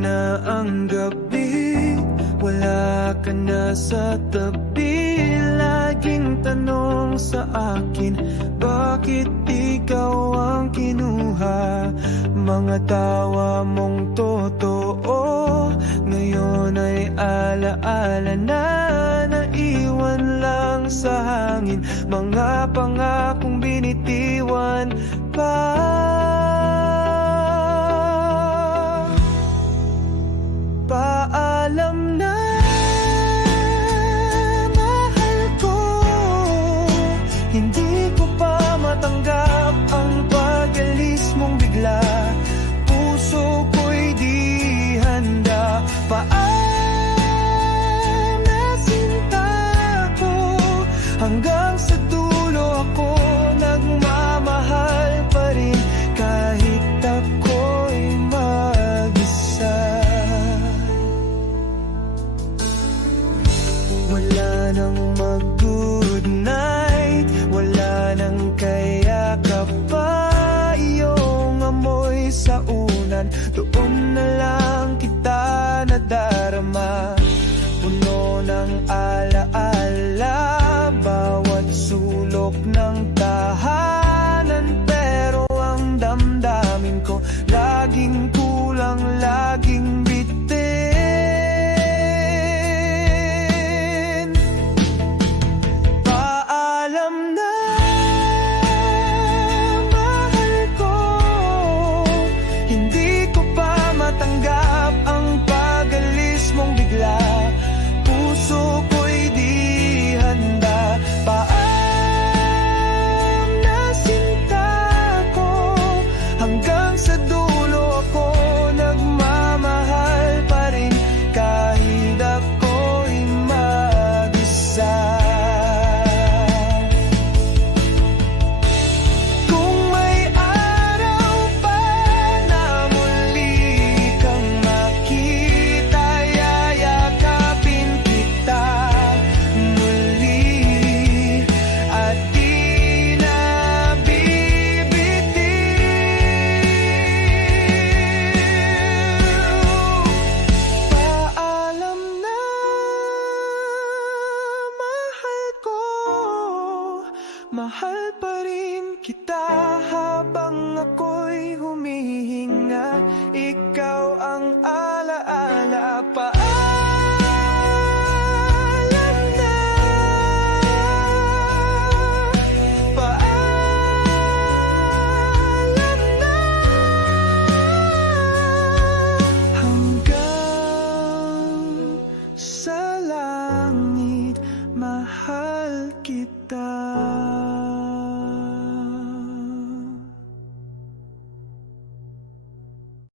na ang gabi. Wala ka na sa tabi. Laging tanong sa akin Bakit ikaw ang kinuha? Mga tawa mong totoo. Ngayon ay alaala na Naiwan lang sa hangin. Mga pangakong binitiwan pa Hanggang sa dulo ako nagmamahal pa rin. Kahit ako'y mag-isa. Wala nang mag-good night Wala nang kayakap pa. Iyong amoy sa unan. Doon na lang kita nadarama. Puno ng alaala Mahal pa rin kita habang ako'y humihinga. Ikaw ang alaala. Langit Mahal kita